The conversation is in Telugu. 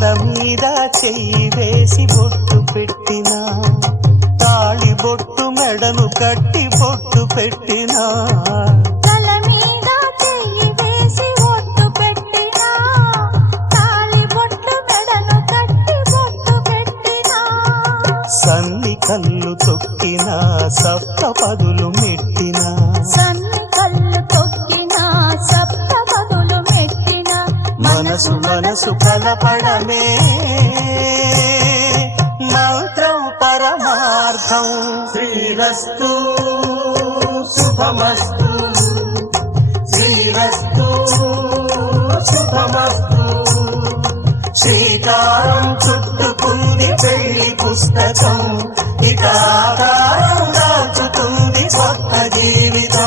తల మీద చెయ్యి వేసి బొట్టు పెట్టినా, తాళి బొట్టు మెడను కట్టి బొట్టు పెట్టినా, తల మీద చెయ్యి వేసి బొట్టు పెట్టినా, తాళి బొట్టు మెడను కట్టి బొట్టు పెట్టినా, సన్ని కళ్ళు తొక్కినా సప్త పదులు మెట్టినా, సన్ని కళ్ళు తొక్కినా సప్త పదులు మెట్టినా, మనసు మనసు కలపడమే మంత్రం పరమార్థం. శ్రీరస్తు శుభమస్తు, శ్రీరస్తు శుభమస్తు. శ్రీకారం చుట్టుకుంది పెళ్లి పుస్తకం, ఇక ఆకారం దాచుతుంది కొత్త జీవితం.